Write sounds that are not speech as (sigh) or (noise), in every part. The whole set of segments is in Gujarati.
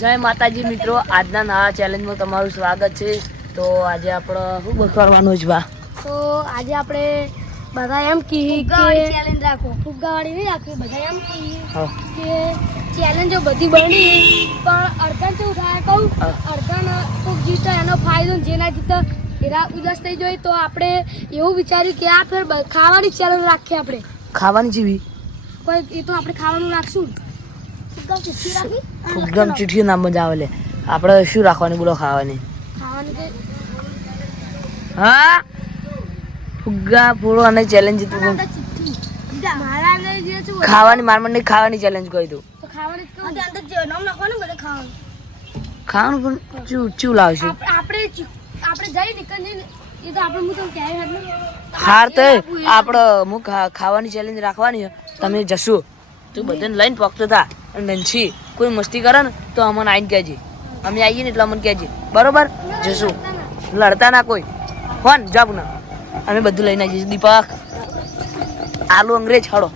જય માતાજી મિત્રો આજના નવા ચેલેન્જમાં તમારું સ્વાગત છે. તો આજે આપણે શું કરવાનું છે બા? તો આજે આપણે બધા એમ કહીએ કે ચેલેન્જ રાખો. ફુગ્ગાવાળી નહીં રાખવી બધા એમ કે ચેલેન્જો બધી બની પણ અડધા શું થાય કહું? અડધા કોઈક જીતે એનો ફાયદો જેના જે ના જીતે એના ઉદાસ થઈ જાય. તો આપણે એવું વિચાર્યું કે આ ફેર ખાવાની ચેલેન્જ રાખીએ આપણે. ખાવાની જેવી? કોઈ એ તો આપણે ખાવાનું રાખશું. ફુગ્ગમ ચીઠી નામ મજા આવે આપણે શું રાખવાની બોલો ખાવાની? ખાવાની હા? ફુગ્ગા પૂરો અને ચેલેન્જ જીતવું. ચીઠ્ઠી. મારા અંદર જે છે ખાવાની માર મને ખાવાની ચેલેન્જ કહી દઉં. તો ખાવાની જ કહું. અંદર જે નામ લખવાનું બધે ખાવાનું. ખાવાનું પણ ચૂ ચૂ લાવશું આપણે આપણે જઈ નીકળ એ તો આપણે હું તો ક્યાંય હાર તો આપણે હું ખાવાની ચેલેન્જ રાખવાની તમે જશો. તું બધાને લઈને પકતો થા. અને નંછી કોઈ મસ્તી કરે ને તો અમને આવીને કહેજે. અમે આવીએ ને એટલે અમને કહેજે. બરોબર? જશું. લડતા ના કોઈ. ફોન જાબ ના અમે બધું લઈને આવીએ. દીપક. આલુ અંગ્રેજ હળો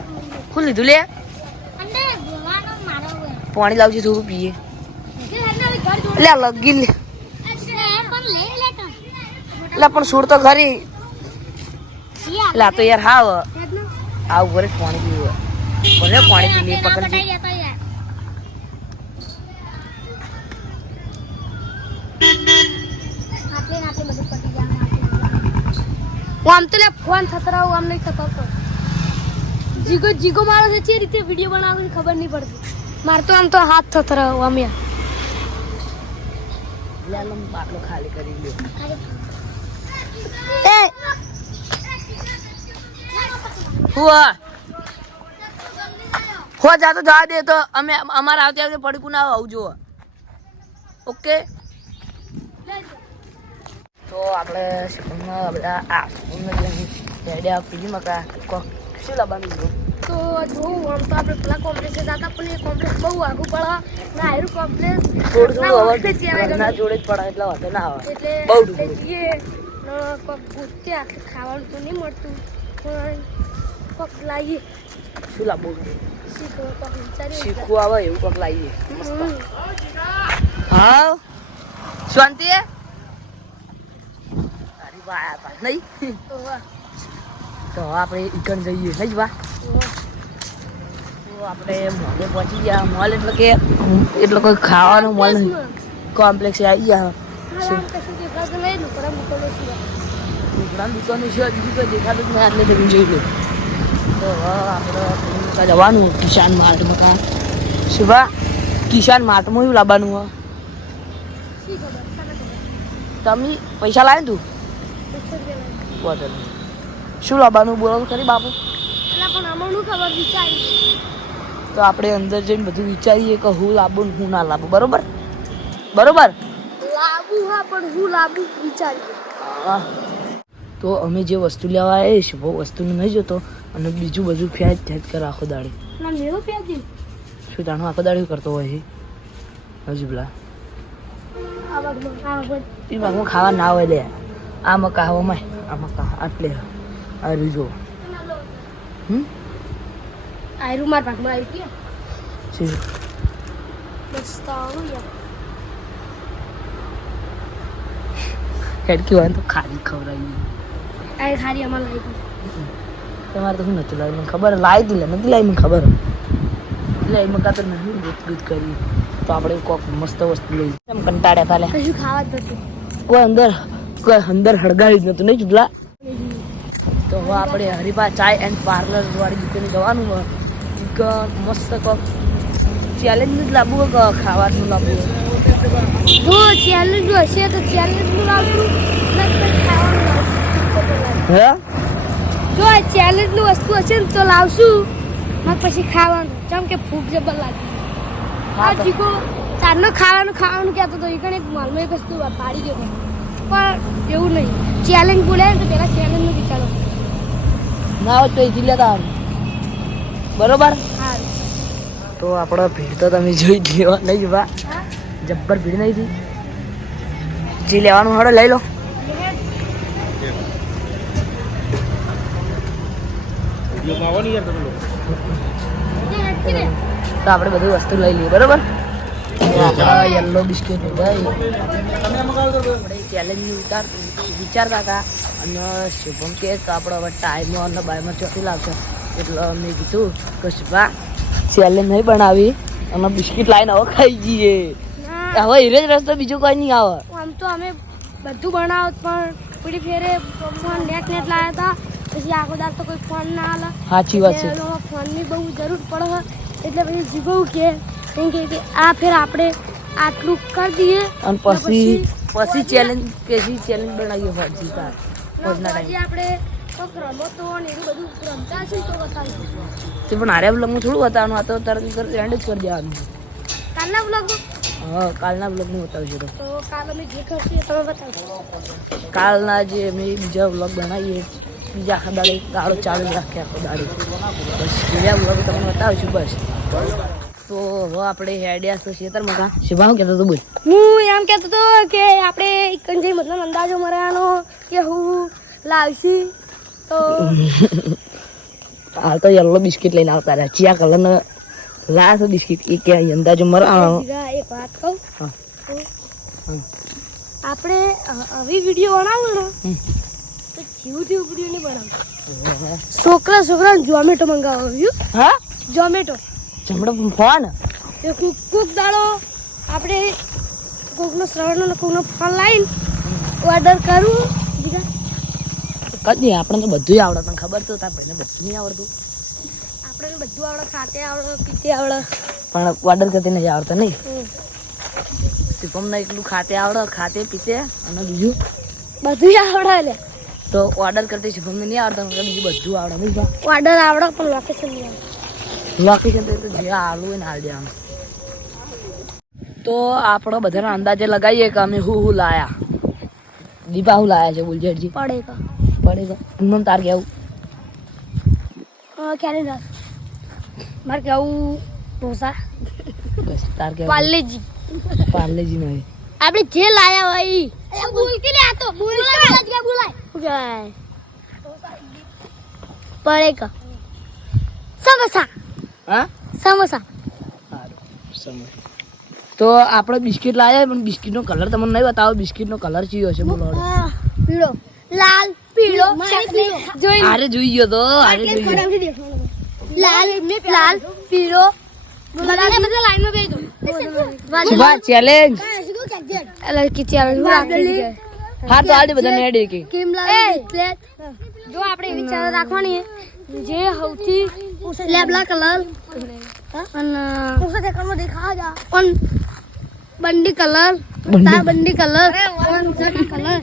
શું લીધું લે. પાણી લાવજે, થોડું પીએ. આ લગી લે. લે લે એટલે પણ સૂર તો ખરી. એટલે આ તો યાર હેડને. આવું ઘરે પાણી પીવું ભલે પાણી પી લે પકડજે આમ તો લે ફોન થતરાવું આમ નહીં થતો તો. જીગો જીગો મારો છે જે રીતે વીડિયો બનાવો છે ખબર નહીં પડતી. મારે તો આમ તો હાથ થતરાવું આમ યાર લે બાટલો ખાલી કરી લ્યો. એ! હુઆ. હો જા તો જવા દે તો અમે અમારે આવતી આવતી પડકું ના આવું જુઓ. ઓકે? તો આપણે સ્કૂલમાં બધા આ રેડિયા પીજી મકા શું લાવવાનું હતું? તો જોઉં આમ તો આપણે પેલા કોમ્પ્લેક્સ જતા પણ એ કોમ્પ્લેક્સ બહુ આગું પડે. ના આયરું કોમ્પ્લેક્સ ના, જોડે જ પડે એટલે વાંધો ના આવે. એટલે જઈએ. ગોત્યા ખાવાનું તો નહીં મળતું. પણ કોક લાવીએ શું લાવવું? શીખવું આવે એવું કોક લાવીએ હા? શાંતિ નહીં? તો આપણે ઈકણ જઈએ, નહીં વા આપણે મોલે પહોંચી ગયા. મોલ એટલે કે, એટલે કોઈ ખાવાનું મોલ કોમ્પ્લેક્સ આવી ગયા. દુકાનો છે બીજું કોઈ દેખાતું જ નહીં, આટલે જમીન જોઈ પેલું જવાનું કિસાન માર્ટમાં કા. શિવા કિસાન માર્ટમાં શું લાવવાનું હોય. તમે પૈસા લાવે તું? નહીં શું લાવવાનું બોલો તો ખરી બાપુ. તો આપણે અંદર જઈને બધું વિચારીએ કે હું લાવું હું ના લાવું બરોબર? બરોબર? લાવું હા પણ હું લાવું વિચારીએ. હા. તો અમે જે વસ્તુ લેવા આવ્યા છીએ બહુ વસ્તુનું નહીં જોતો અને બીજું બધું ફેંચ ફ્યાજ કરે આખો દાડે. શું જાણો આખો દાડી કરતો હોય છે? હજુ પેલા ભાગમાં એ ભાગમાં ખાવા ના હોય લે આમાં કાવામાં આમાં કા આટલે. આ જો. હમ? આયરું માર ભાગમાં આવી ગયા. શું? બસ તો આવું યાર હેડકી હોય તો ખાલી ખવડાવી. આ ખારી અમાર લાવી તમારે તો શું નથી લાવી મને ખબર લાવી દી નથી લાવી મને ખબર લાવી મને કાતર નહીં ગૂત ગૂત કરી? તો આપણે કોક મસ્ત વસ્તુ લઈ એમ કંટાળ્યા કાલે? કશું ખાવા જ નથી કોઈ અંદર કોઈ અંદર હળગાવી જ નતું નહીં ચૂટલા તો હવે આપણે હરિભા ચાય એન્ડ પાર્લર વાળી દુકાને જવાનું હોય ચિકન મસ્ત કોક ચેલેન્જ જ લાવવું હોય ખાવાનું લાવવું જો ચેલેન્જ હશે તો ચેલેન્જ લાવશું. ખાવાનું હે? જો આ ચેલેન્જનું વસ્તુ હશે ને તો લાવશું. ને પછી ખાવાનું. જેમ કે ફૂગ જબર લાગી. આ જીકો ચીકો ખાવાનું ખાવાનું કહેતો તો એ કણે એક માલમાં એક વસ્તુ પાડી ગયો પણ એવું નહીં. ચેલેન્જ બોલ્યા ને તો પેલા ચેલેન્જનું વિચારો. ના હોય તો એ આવવાનું. બરોબર? હા. તો આપણો ભીડ તો તમે જોઈ લેવા નહીં જોવા જબ્બર ભીડ નહીં હતી. જે લેવાનું હડો લઈ લો. તો આપણે બધી વસ્તુ લઈ લઈએ બરોબર? આપણા યલો બિસ્કિટ આપણે ચેલેન્જ વિચાર વિચારતા હતા. અને શુભમ કે તો આપણે હવે ટાઈમો અને બાયમાં ચોથી લાગશે. એટલે મેં કીધું કે શુભા ચેલેન્જ નહીં બનાવી અને બિસ્કિટ લાવીને હવે ખાઈ જઈએ. હવે હીરે જ રસ્તો બીજું કોઈ નહીં આવે. આમ તો અમે બધું બનાવત પણ પૂરી ફેરે નેટ નેટ લાવ્યા હતા. પછી આખો દાર તો કોઈ ફોન ના આલે. સાચી વાત છે. ફોનની બહુ જરૂર પડે એટલે પછી જીગવું કે કેમ કે કે આ ફેર આપણે આટલું કરી દઈએ. અને પછી પછી ચેલેન્જ પછી ચેલેન્જ બનાવીએ તાર ફોજના પછી આપણે તો પણ હારે બ્લોગમાં થોડું બતાવવાનું આ તો તરત એન્ડ જ કરી દેવાનું. કાલના બ્લોગમાં હા કાલના બ્લોગમાં બતાવજો તો તો કાલ અમે જે કરશું તમે બતાવજો કાલના જે અમે બીજા બ્લોગ બનાવીએ. બીજા આખા દાડે ગાળો ચાલુ રાખે આખો દાડે બસ બીજા બ્લોગ તમને બતાવીશું બસ. તો હવે આપણે હેડ્યા છે ખેતરમાં કા શિવા હું કહેતો તો બોલ? હું એમ કહેતો હતો કે આપણે કંજઈ મતલબ અંદાજો મરાવાનો કે હું લાવશી તો હાલ તો યલો બિસ્કિટ લઈને આવતા રહ્યા. ચિયા કલરનો લાસ બિસ્કિટ. એ કે અંદાજો મરાનો એક વાત કહું. આપણે આવી વીડિયો બનાવું ને નહીં બનાવો છોકરા છોકરા ઝોમેટો મંગાવ્યું હા? ઝોમેટો. જમણો ફોન? એ કોક કોક દાડો. આપણે કોકનો શ્રવણનો કોકનો ફોન લાવીને ઓર્ડર કરું. બીજા કદી આપણે તો બધું આવડે. તને ખબર તો તાર ભાઈને બધું નહીં આવડતું. આપણે બધું આવડે ખાતે આવડે પીતે આવડે. પણ ઓર્ડર કરતી નથી આવડતા નહીં. હમ. શિવમને એકલું ખાતે આવડે ખાતે પીતે અને બીજું? બધું આવડે લે. તો ઓર્ડર કરતી શિવમને નહીં આવડતા મને બીજું બધું આવડે નહીં ઓર્ડર આવડે પણ લોકેશન નહીં આવડે. લોકેશન તો જે આલુ હોય ને હાલ દેવાનું તો આપણો બધાના અંદાજે લગાવીએ કે અમે હું હું લાયા? દીપા હું લાયા છે બુલજેટજી પડે કા પડે કા એમનું તાર કેવું ક્યારે રસ મારે કેવું ઢોસા. બસ તાર કેવું પાર્લેજી. પાર્લેજી નહીં. આપણે જે લાયા હોય લે આ તો. બોલ કે બોલાય પડે કા સમોસા. હા? સમોસા. સારું તો આપણે બિસ્કિટ લાયા પણ બિસ્કિટનો કલર તમને નહીં બતાવો. બિસ્કિટનો કલર ચીયો છે બોલો પીળો. લાલ પીળો. જોઈ આરે જોઈ ગયો તો આરે જોઈ ગયો. લાલ લાલ પીળો. બધા લાઈનમાં બેસી વાહ ચેલેન્જ અલગ કે ચાલ હા તો આડે બધા નેડે કે. જો આપણે એવી ચાલ રાખવાની જે સૌથી લેબલા કલર અને અને બંડી કલર તાર બંડી કલર કલર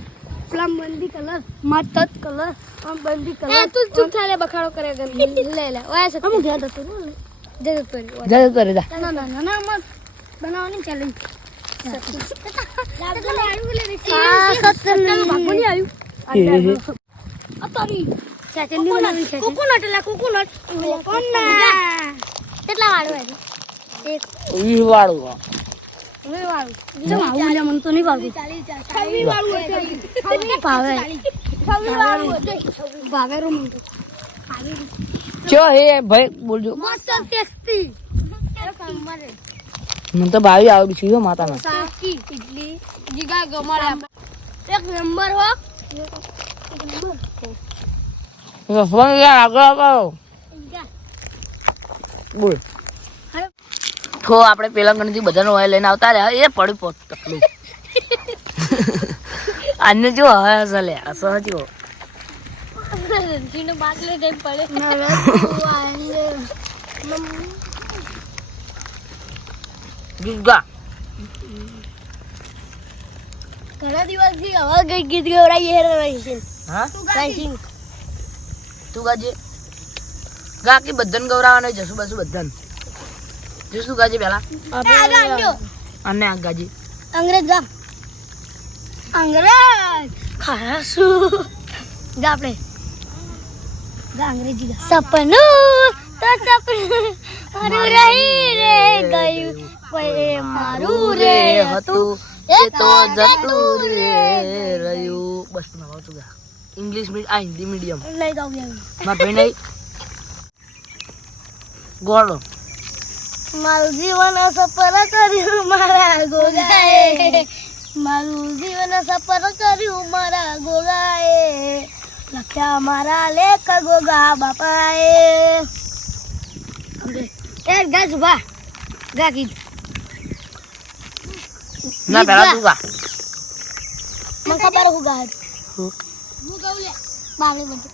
પ્લમ બંડી કલર મતત કલર અને બંડી કલર. તું ચૂપ થા બખાડો કરે લે લે ઓય છે. હું. ઘેર દતો લે જય દતો જા જા. ના ના ના ના બનાવવાની ચેલેન્જ ભાઈ બોલજો. મસ્ત ટેસ્ટી મને તો ભાવી આવે બીજું માતા માતામાં સાકી ઇડલી જીગા ગમાડે એક નંબર હો. ફોન યાર આગળ આવો બોલ. તો આપણે પેલા ગણથી બધાનો ઓઇલ લઈને આવતા રહ્યા. એ પડ્યું પોત તકલું (laughs) આને જો હવે હસલે હસો જો. રણજીનો બાટલો જઈ પડે ગીગા. ઘણા દિવસથી હવે ગઈ ગીત ગવડાવીએ હેર રહી હા? રાઈસિંગ તું ગાજે. ગા કે બધાને ગૌરાવાના જશું બસું બધાને? જશું ગાજે પેલા અને આ ગાજે. અંગ્રેજ ગા. અંગ્રેજ! ખાસું ગા આપણે. ગા અંગ્રેજી ગા. સપનું તો સપનું. રહી રે ગયું. કોઈ મારું રે હતું એ તો જતું રે રહ્યું. બસ તું આવતું ગયા ઇંગ્લિશ મીડિયમ આ હિન્દી મીડિયમ લઈ એમ મારા ભાઈ ગોળો. મારું જીવન સફર કર્યું મારા ગોગાએ મારું જીવન સફર કર્યું મારા ગોગાએ લખ્યા મારા લેખ ગોગા બાપાએ. એ ગા બા ગા ના પેલા તું ગા મને ખબર હું ગા હું? હું ગાઉં લે. બાવળે બધું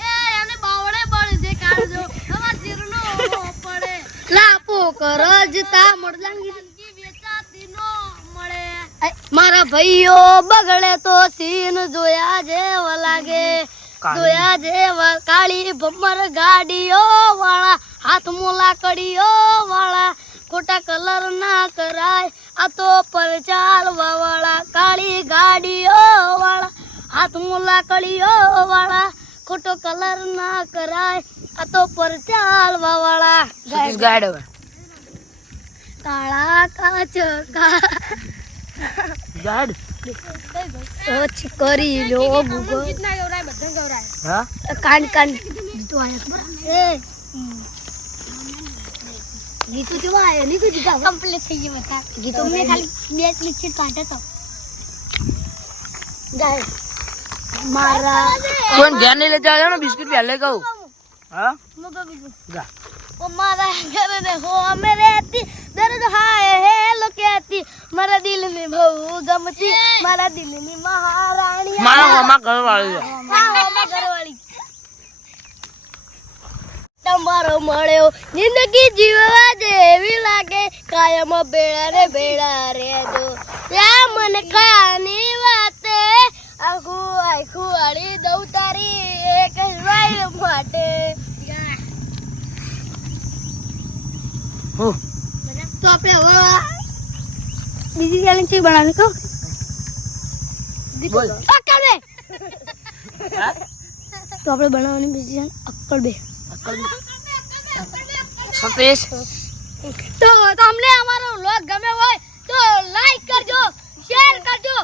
એ એને બાવળે બળ જે. કાઢજો હવા જીરનો પડે. લાપો કરજતા મળદાંગી વેચાતી નો મળે. મારા ભાઈઓ બગડે તો સીન જોયા જેવા લાગે. જોયા જેવા કાળી ભમર ગાડીઓ વાળા હાથ મોલા કડીઓ વાળા. ખોટા કલર ના કરાય. આ તો પર ચાલવા વાળા કાળી ગાડીઓ વાળા હાથ મુલાકડીઓ વાળા ખોટો કલર ના કરાય. આ તો પર ચાલવા વાળા કાળા કાચ ગાડ સચ કરી લો ગુગો કાન કાન આયા એ. ગીતુ જોવા આવ્યો નહીં તું જીગા કમ્પ્લીટ થઈ ગયું બતા ગીતો મેં ખાલી બે પિક્ચર કાઢ્યો તો. જાય મારા કોણ ઘેર નહીં લેતા આવ્યો ને? બિસ્કિટ પહેલે કહું હા? મુકો બિસ્કિટ જા. ઓ મારા ઘર મે હો અમે રહેતી. દર્દ હાય હેલો કહેતી. મારા દિલ મે બહુ ગમતી. મારા દિલની મહારાણી મારા મામા ઘરવાળી છે. હા મામા ઘરવાળી. તમારો મળ્યો. જિંદગી જીવવા જેવી લાગે. કાયમ બેડા રે બેડા રેજો ત્યાં મને કાની વાતે. આખું આખું અડી દઉં તારી એક વાઈલ માટે. તો આપણે હવે બીજી ચેલેન્જ છે બનાવવાની કહો. બોલ. અક્કડ બે. તો આપણે બનાવવાની બીજી ચેલેન્જ અક્કડ બે. સતીશ? તો તમને અમારો વ્લોગ ગમે હોય તો લાઈક કરજો શેર કરજો